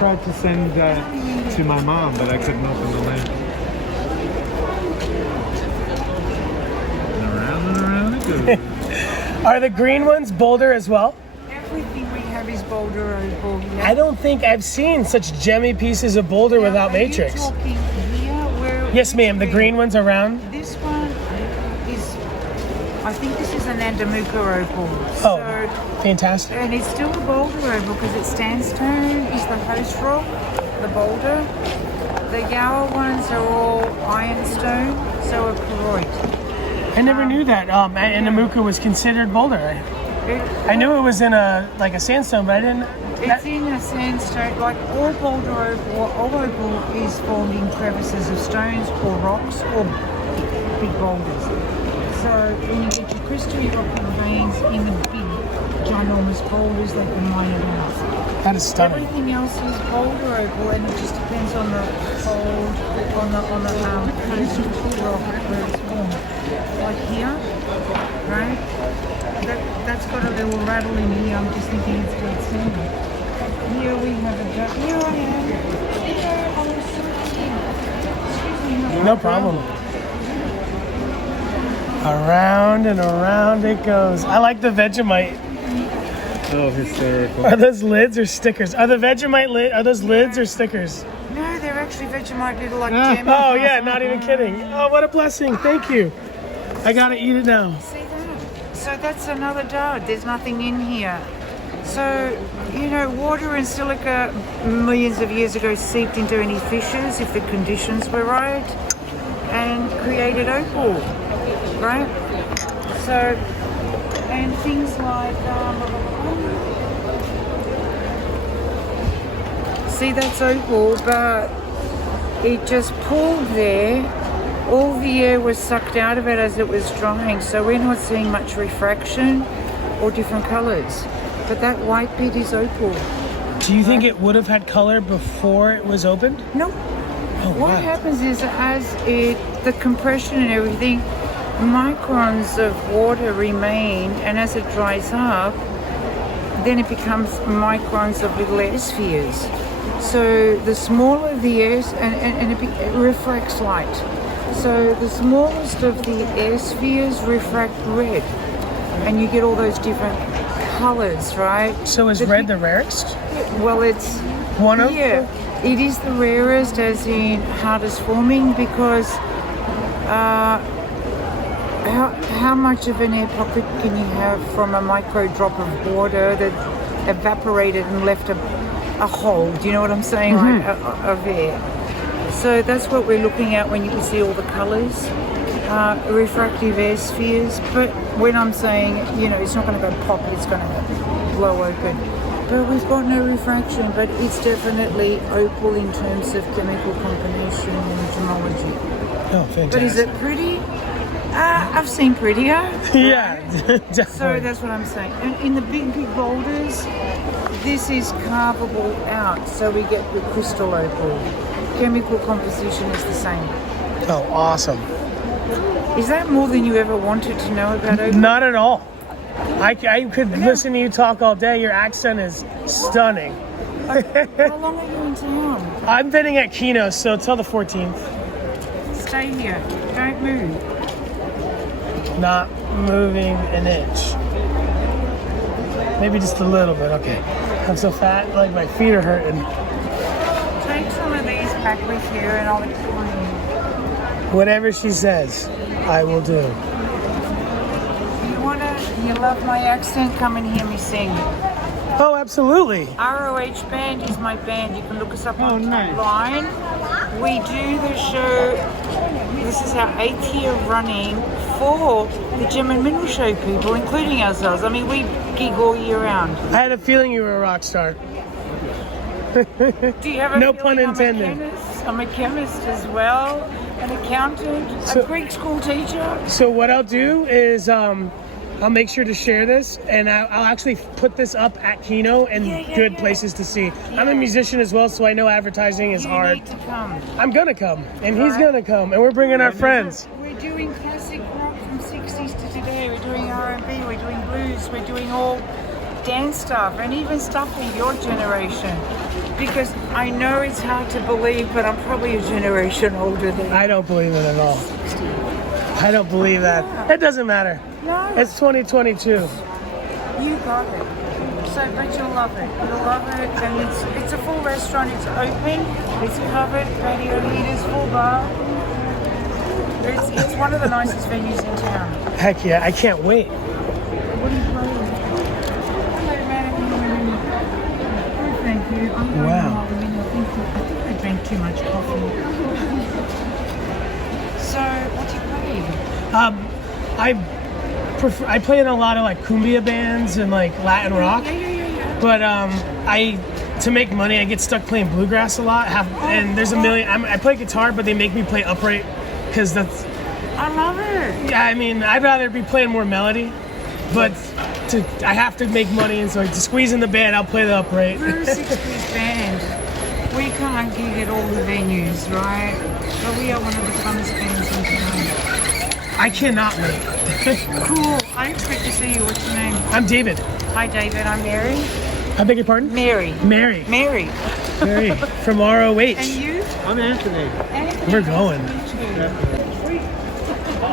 tried to send to my mom, but I couldn't open the lid. And around it goes. Are the green ones Boulder as well? Everything we have is Boulder Opal. Yeah. I don't think I've seen such gemmy pieces of Boulder without matrix. Are you talking here? Where, Yes, ma'am. The green ones around. This one is, I think this is an Andamooka Opal. Oh, So, fantastic. and it's still a Boulder Opal because it's sandstone is the host rock, the Boulder. The Yowah ones are all ironstone, so a choroid. I never knew that. Andamooka was considered Boulder. I knew it was in a sandstone, but I didn't. It's in a sandstone, like all Boulder Opal, all Opal is formed in crevices of stones or rocks or big boulders. So when you get your crystal, you've got the veins in the big, ginormous boulders that can mine it out. That is stunning. Everything else is Boulder Opal, and it just depends on the fold, on the host rock where it's formed. Like here, right? That's got a little rattle in here. I'm just thinking it's dead center. Here we have a duck. Here I am. Excuse me. No problem. Around and around it goes. I like the Vegemite. Oh, hysterical. Are those lids or stickers? Are the Vegemite are those lids or stickers? No, they're actually Vegemite little like jam. Oh yeah, not even kidding. Oh, what a blessing. Thank you. I gotta eat it now. See that? So that's another dud. There's nothing in here. So, water and silica millions of years ago seeped into any fissures if the conditions were right and created opal, right? So, and things like, see that's opal, but it just pulled there. All the air was sucked out of it as it was drying, so we're not seeing much refraction or different colours. But that white bit is opal. Do you think it would have had color before it was opened? No. Oh, What wow. happens is the compression and everything, microns of water remain, and as it dries up, then it becomes microns of little air spheres. So the smaller the air, and it refracts light. So the smallest of the air spheres refract red, and you get all those different colors, right? So is red the rarest? Well, it's One of? yeah, it is the rarest, as in hardest forming, because how much of an air pocket can you have from a micro drop of water that evaporated and left a hole? Do you know what I'm saying? Mm-hmm. Like of air. So that's what we're looking at when you can see all the colours, refractive air spheres. But when I'm saying, it's not going to go pop, it's going to blow open. But we've got no refraction, but it's definitely opal in terms of chemical combination and gemology. Oh, fantastic. But is it pretty? I've seen prettier. Yeah, So definitely. that's what I'm saying. And in the big boulders, this is carvable out, so we get the crystal opal. Chemical composition is the same. Oh, awesome. Is that more than you ever wanted to know about opal? Not at all. I could listen to you talk all day. Your accent is stunning. How long are you in town? I'm bidding at Kino, so till the 14th. Stay here. Don't move. Not moving an inch. Maybe just a little bit. Okay. I'm so fat, like my feet are hurting. Take some of these back with you and I'll explain. Whatever she says, I will do. You love my accent? Come and hear me sing. Oh, absolutely. ROH Band is my band. You can look us up nice. online. We do the show, this is our 8th year running for the Gem and Mineral Show people, including ourselves. I mean, we gig all year round. I had a feeling you were a rock star. Do you have a No feeling pun intended. I'm a chemist as well, an accountant, a Greek school teacher. So what I'll do is I'll make sure to share this, and I'll actually put this up at Kino and good places to see. I'm a musician as well, so I know advertising is hard. You need to come. I'm gonna come, and he's gonna come, and we're bringing our friends. We're doing classic rock from 60s to today. We're doing R&B, we're doing blues, we're doing all dance stuff, and even stuff for your generation. because I know it's hard to believe, but I'm probably a generation older than you. I don't believe it at all. I don't believe that. It doesn't matter. No. It's 2022. You got it. So, but you'll love it. You'll love it, and it's a full restaurant. It's open. It's covered. Patio heaters, full bar. It's one of the nicest venues in town. Heck yeah, I can't wait. What are you playing? Hello, madam. Oh, thank you. I'm going Wow. I think I drank too much coffee. So, what do you play? I play in a lot of like cumbia bands and like Latin rock. Yeah. But to make money, I get stuck playing bluegrass a lot. And there's a million. I play guitar, but they make me play upright because that's. I love it. Yeah, I mean, I'd rather be playing more melody, but I have to make money, and so to squeeze in the band, I'll play the upright. We're a 6-piece band. We can't gig at all the venues, right? But we are one of the funnest bands in town. I cannot wait. Cool. I expect to see you. What's your name? I'm David. Hi, David. I'm Mary. I beg your pardon? Mary. Mary. Mary. Mary from ROH. And you? I'm Anthony. We're going.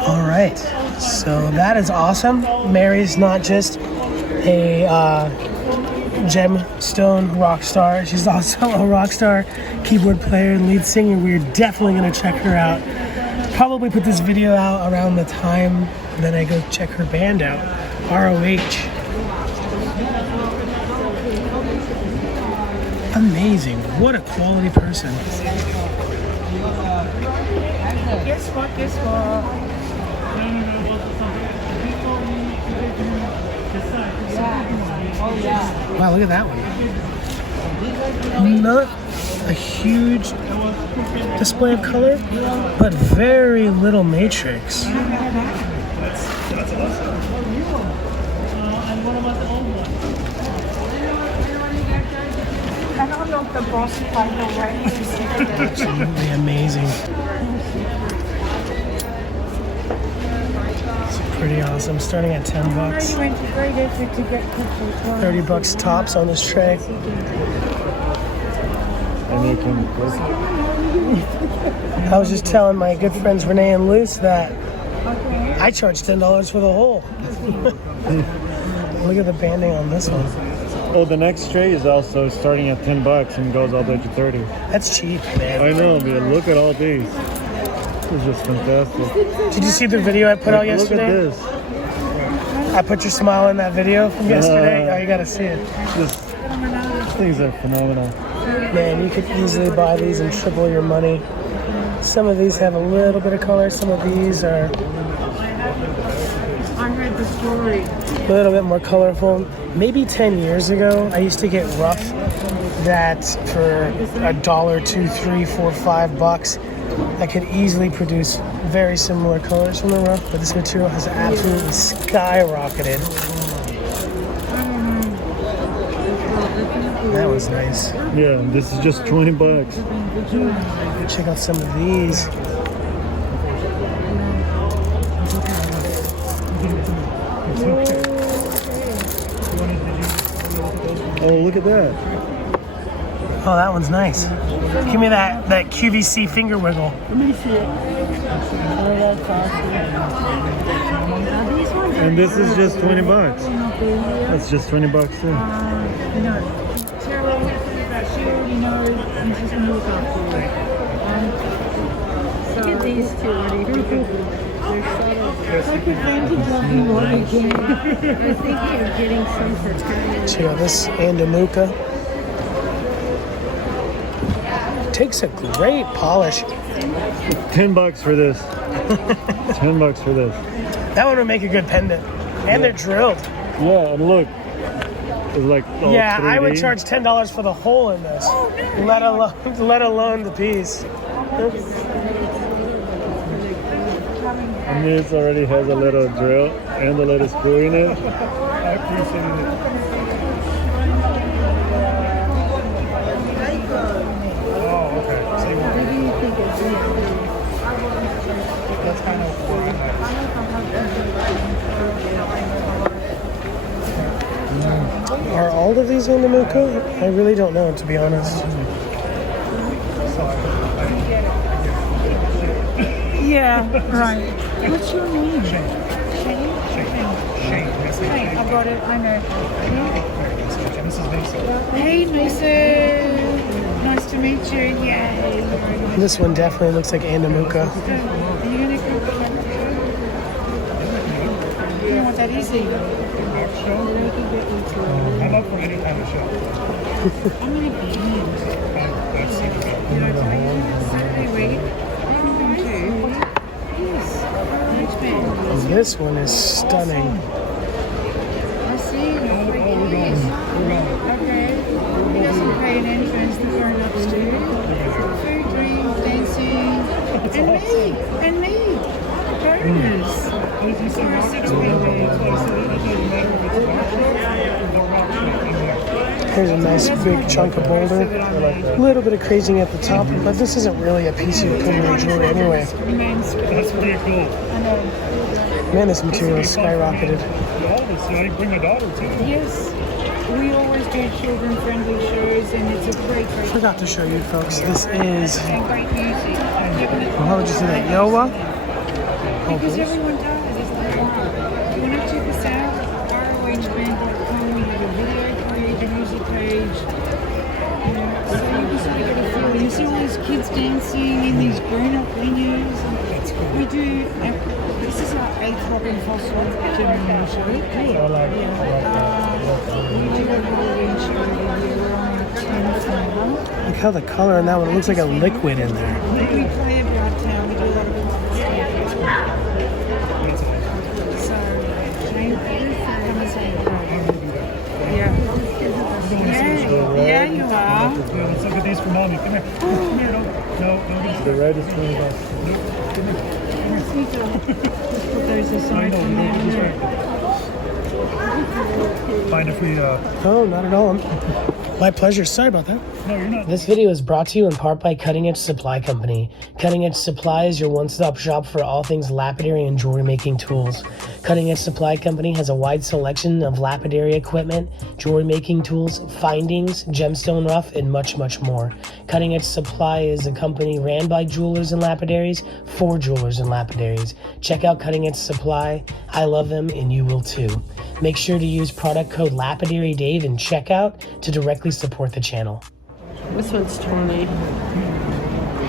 All right, so that is awesome. Mary's not just a gemstone rock star. She's also a rock star keyboard player and lead singer. We're definitely going to check her out. Probably put this video out around the time that I go check her band out, ROH. Amazing. What a quality person. Guess what? Wow, look at that one. Not a huge display of color, but very little matrix. That's awesome. And I'm not the boss title, right? Absolutely amazing. It's pretty awesome. Starting at $10. You went to great effort to get pictures. $30 tops on this tray. And you can I was just telling my good friends Renee and Luce that I charge $10 for the whole. Look at the banding on this one. Oh, the next tray is also starting at $10 and goes all the way to 30. That's cheap, man. I know, man. Look at all these. It's just fantastic. Did you see the video I put out yesterday? Look at this. I put your smile in that video from yesterday. Oh, you gotta see it. These things are phenomenal. Man, you could easily buy these and triple your money. Some of these have a little bit of color. Some of these are I heard the story. a little bit more colorful. Maybe 10 years ago, I used to get rough that for $1, $2, $3, $4, $5, I could easily produce very similar colors from the rough, but this material has absolutely skyrocketed. That was nice. Yeah, this is just $20. Check out some of these. Oh, look at that. Oh, that one's nice. Give me that QVC finger wiggle. And this is just $20. That's just $20 too. Tara, she already knows, and she's going to look after you. Look at these two. What do you think? Take advantage of you while you can. I think you're getting some for time. Check out this Andamooka. Takes a great polish. $10 for this. $10 for this. That one would make a good pendant. And they're drilled. Yeah, and look. It's like all Yeah, 3D. I would charge $10 for the hole in this. Let alone the piece. And this already has a little drill and a little screw in it. I appreciate it. Oh, okay. So you want that's kind of Are all of these Andamooka? I really don't know, to be honest. Yeah, right. What's your name? Shane. Hey, I got it. I know. Hey, Lisa. Nice to meet you. Yay. This one definitely looks like Andamooka. Are you gonna go? You know what that is even? I'm up for any kind of show. I'm gonna be in. Did I tell you? Saturday week. I'm going to. Yes. Next band. This one is stunning. I see. Yes. Okay. He doesn't pay an entrance. They're going upstairs. Food, drink, dancing, and me. Bonus. For a 6 Here's a nice big chunk of Boulder. A little bit of crazing at the top, but this isn't really a piece you put in your jewelry anyway. That's pretty cool. Man, this material is skyrocketed. I bring a daughter to it. Yes. We always do children-friendly shows, and it's a great Forgot to show you folks. This is, and great music. how would you say that, Yowah? Because everyone does. It's like, you want to check us out? ROHband.com. We have a video page, a music page. So you can sort of get a feel. You see all these kids dancing in these grown-up venues. We do. This is our 8th rock and fossil general show. We do a Halloween show every year. We're on our 10th now. Look how the color on that one looks like a liquid in there. We play about town. We do a lot of so, Jane, come and say yeah, you are. Yeah, let's look at these for mommy. Come here. Come here. No. The red is $20. Come here. Put those aside for now. Mind if we, Oh, not at all. My pleasure. Sorry about that. No, you're not. This video is brought to you in part by Cutting Edge Supply Company. Cutting Edge Supply is your one-stop shop for all things lapidary and jewelry making tools. Cutting Edge Supply Company has a wide selection of lapidary equipment, jewelry making tools, findings, gemstone rough, and much, much more. Cutting Edge Supply is a company ran by jewelers and lapidaries for jewelers and lapidaries. Check out Cutting Edge Supply. I love them, and you will too. Make sure to use product code LapidaryDave in checkout to directly support the channel. This one's 20.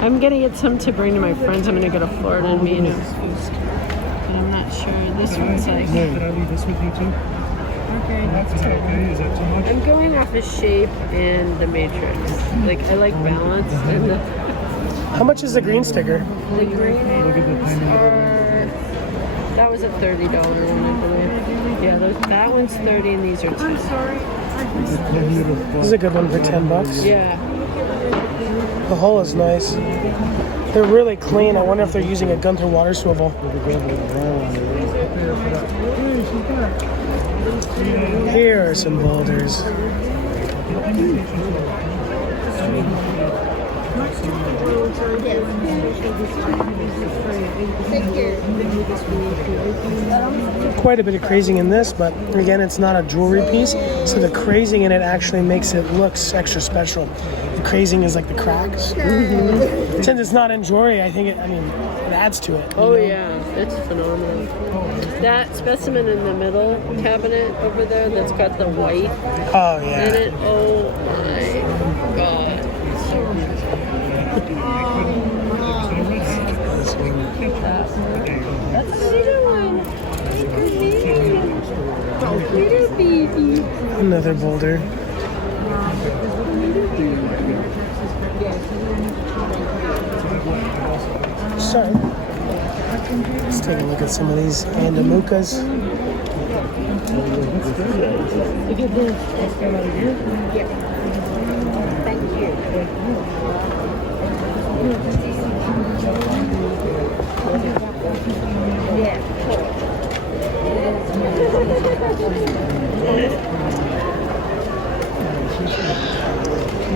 I'm gonna get some to bring to my friends. I'm gonna go to Florida and meet them. But I'm not sure. This one's like. Did I leave this with you too? Okay. Is that okay? Is that too much? I'm going off of shape and the matrix. Like I like balance. And the How much is the green sticker? green ones are. That was a $30 one, I believe. Yeah, that one's 30 and these are 10. I'm sorry. This is a good one for $10. Yeah. The hull is nice. They're really clean. I wonder if they're using a Gunther water swivel. Here are some boulders. Quite a bit of crazing in this, but again, it's not a jewelry piece, so the crazing in it actually makes it look extra special. The crazing is like the cracks. Since it's not in jewelry, I think it adds to it. Oh yeah, it's phenomenal. That specimen in the middle cabinet over there that's got the white Oh in yeah. it. Oh my god. That's a little one. Little baby. Another boulder. So, let's take a look at some of these Andamookas. Look at this. Thank you.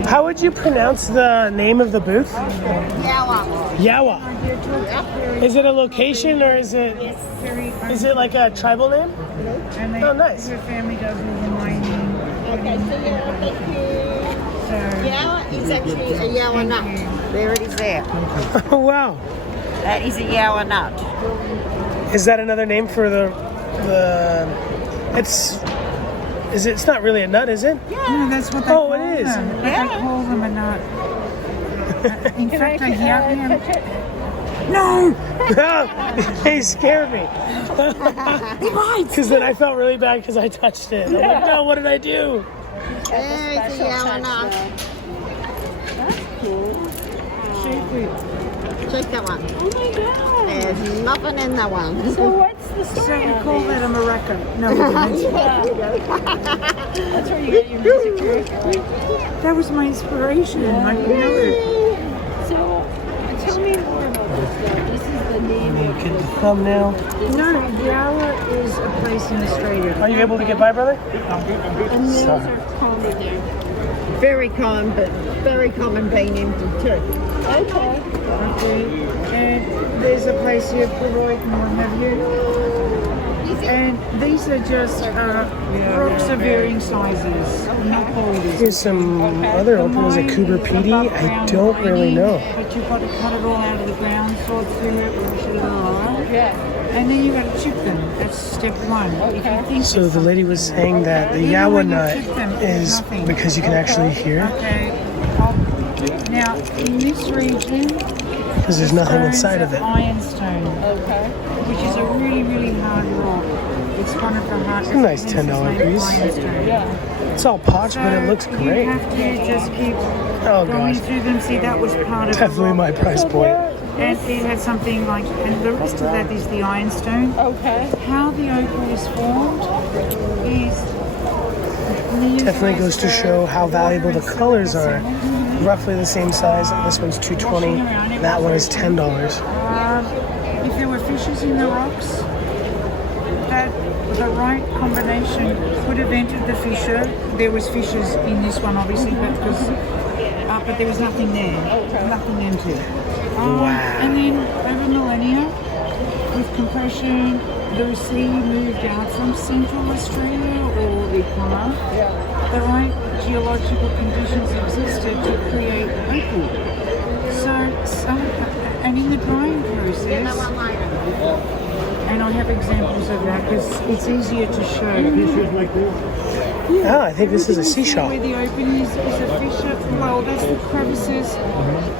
How would you pronounce the name of the booth? Yowah. Yowah. Is it a location or is it like a tribal name? And they, Oh, nice. Her family does all the mining. Okay, see you. Thank you. So, Yowah is actually a Yowah nut. There it is there. Oh wow. That is a Yowah nut. Is that another name for the it's not really a nut, is it? no, that's what they Oh, call it is. them. But they call them a nut. In fact, I No! He scared me. Because then I felt really bad because I touched it. I'm like, no, what did I do? There's a Yowah nut. That's cool. Check that one. Oh my god. There's nothing in that one. So what's the So story we of call these? that a maraca. No, we didn't. That's where you get your music career. That was my inspiration. I didn't know it. So tell me more about this stuff. This is the name of Get the thumbnail. No, Yowah is a place in Australia. Are you able to get by, brother? and those Sorry. are common there. Very common, but very common being empty too. Okay. Okay. And there's a place here, Puroi, and what have you. And these are just rocks of varying sizes, not boulders. Here's some other opals, a Cooper PD. I don't really know. But you've got to cut it all out of the ground, sort through it, wash it all out. Yeah. And then you've got to chip them. That's step one. If you think So the lady was saying that the Yowah nut is because you can actually hear, okay. Now, in this region, because there's nothing stones inside are of it. ironstone, Okay. which is a really, really hard rock. It's one of the hardest. a nice hence $10 it's named piece. ironstone. Yeah. It's all polished, but it looks So great. You have to just keep Oh going gosh, through them. See, that was part of the definitely rock. my price point. And it had something like, and the rest of that is the ironstone. Okay. How the opal is formed is Definitely goes to show how valuable the colors are. Roughly the same size. This one's $2.20. That one is $10. If there were fishes in the rocks, that the right combination could have entered the fissure. There was fissures in this one, obviously, but there was nothing there. Nothing entered. Wow. And then over millennia, with compression, the sea moved out from Central Australia or the Equinox. The right geological conditions existed to create opal. And in the drying process, and I have examples of that because it's easier to show. Oh, I think this is a seashell. Where the opening is a fissure. Well, that's the crevices,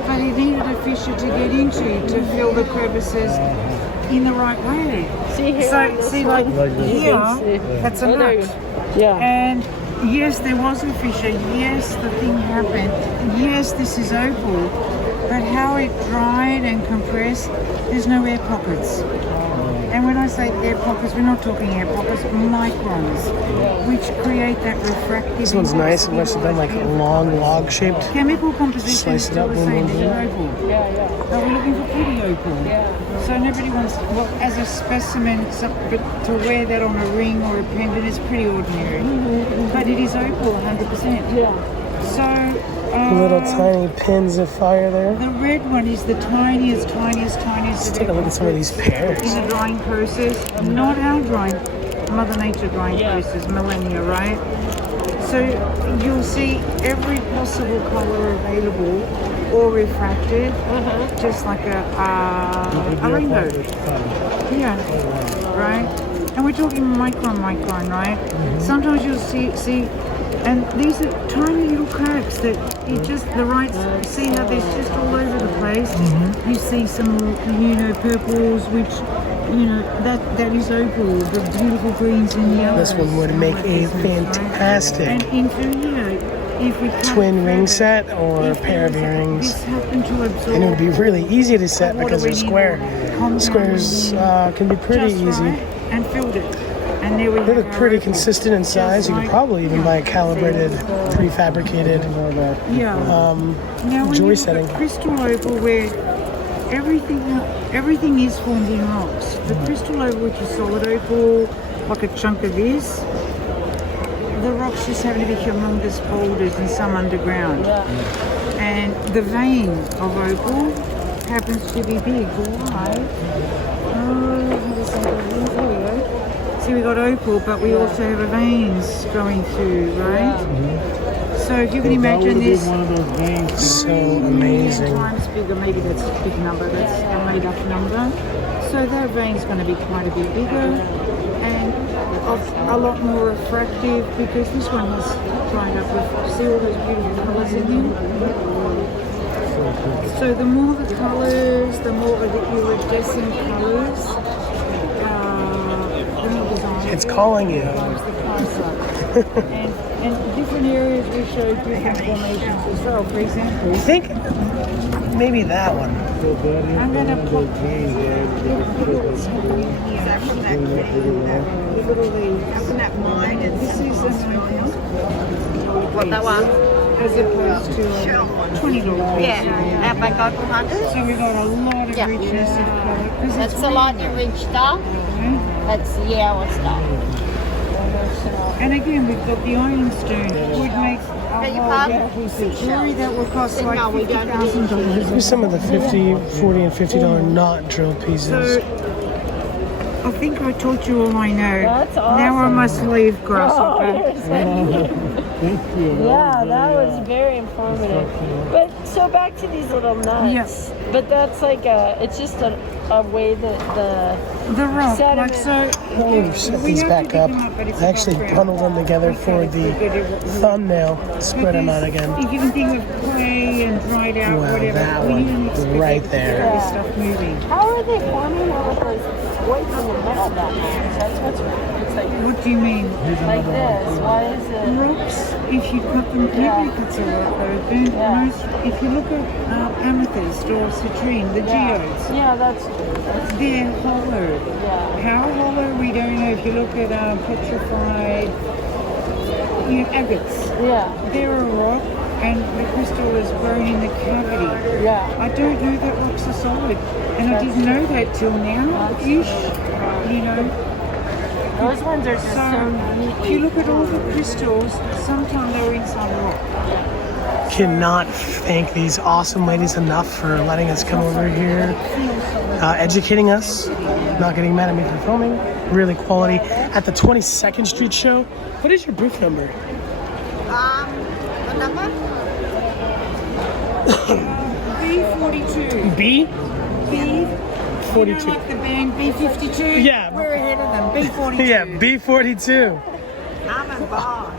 but it needed a fissure to get into to fill the crevices in the right way. See here. So, this see, one? like here, see. that's a Oh, there nut. you go. Yeah. And yes, there was a fissure. Yes, the thing happened. Yes, this is opal. But how it dried and compressed, there's no air pockets. And when I say air pockets, we're not talking air pockets, microns, which create that refractive. This one's nice. It must have been like long log shaped. Chemical composition is Slice it still up, the boom, same boom, as boom. opal. Yeah, yeah. But we're looking for pretty opal. Yeah. So nobody wants, well, as a specimen, but to wear that on a ring or a pendant is pretty ordinary. But it is opal, 100%. Yeah. So Little tiny pins of fire there. the red one is the tiniest. Let's take a look at some of these pears. In the drying process, not our drying, Mother Nature drying process, millennia, right? So you'll see every possible color available or refracted, just like a rainbow. Yeah, right? And we're talking micron, right? Sometimes you'll see, and these are tiny little cracks that you just, the right, see how they're just all over the place. You see some, purples, which, that is opal, the beautiful greens and yellows. This one would make a fantastic And in through here, if we cut twin ring further, set or if pair of this earrings. happened to absorb, And it would be really easy to set water because they're went in, square. compound Squares went in, can be pretty just easy. right, and filled it. And there we They have look our pretty opal. consistent in size. You could probably even buy a calibrated, prefabricated Yeah. Now, when jewelry you look setting. at crystal opal, where everything is formed in rocks. The crystal opal, which is solid opal, like a chunk of this, the rocks just happen to be humongous boulders and some underground. And the vein of opal happens to be big. Why? How does that go? There we go. See obviously we got opal, but we also have a veins going through, right? So if you can imagine That would this, be one of those veins. So amazing. times bigger, maybe that's a big number, that's a made up number. So that vein's going to be quite a bit bigger and a lot more refractive because this one has dried up with, see all those beautiful colours in here? So the more the colours, the more of the iridescent colours, the more design. It's calling you. And different areas we show different formations as well. For example, I think maybe that one. I'm going to put little leaves. That mine and This is what that one? as opposed to $20. Yeah, that by God 100. So we've got a lot of Yeah. richness of colour. 'Cause That's it's the lightly rich stuff. That's the Yowah stuff. And again, we've got the ironstone, which makes a Beg your whole pardon? beautiful piece of jewelry that will cost like No, we don't. $50,000. Here's some of the $50, $40, and $50 not drill pieces. So I think I taught you all I know. That's Now I awesome. must leave, Grasshopper. Thank you. Yeah, that was very informative. But so back to these little nuts. Yes. But that's like it's just a way that the The rock, sediment. like so. Oh, set these back up. I actually bundled them together for the thumbnail. Spread them out again. If you can think of clay and dried out, Wow, whatever, that we need one an expert right to there. get this stuff moving. How are they forming all of those weights in the middle that much? That's what's it's like What do you mean? like this. Why is it? Rocks, if you cut them, duplicates are open. Yeah. Most, if you look at amethyst or citrine, the geodes, Yeah, that's they're hollow. yeah. How hollow, we don't know. If you look at petrified agates, Yeah. they're a rock and the crystal is grown in the cavity. Yeah. I don't know that rocks are solid, and I didn't know that till now. Ish, you know. Those ones are just so So neatly. if you look at all the crystals, sometimes they're inside a rock. Cannot thank these awesome ladies enough for letting us come over here, educating us, not getting mad at me for filming. Really quality. At the 22nd Street show, what is your booth number? The number? B42. B? B. 42. Like the band B52. Yeah. We're ahead of them. B42. Yeah, B42. I'm involved.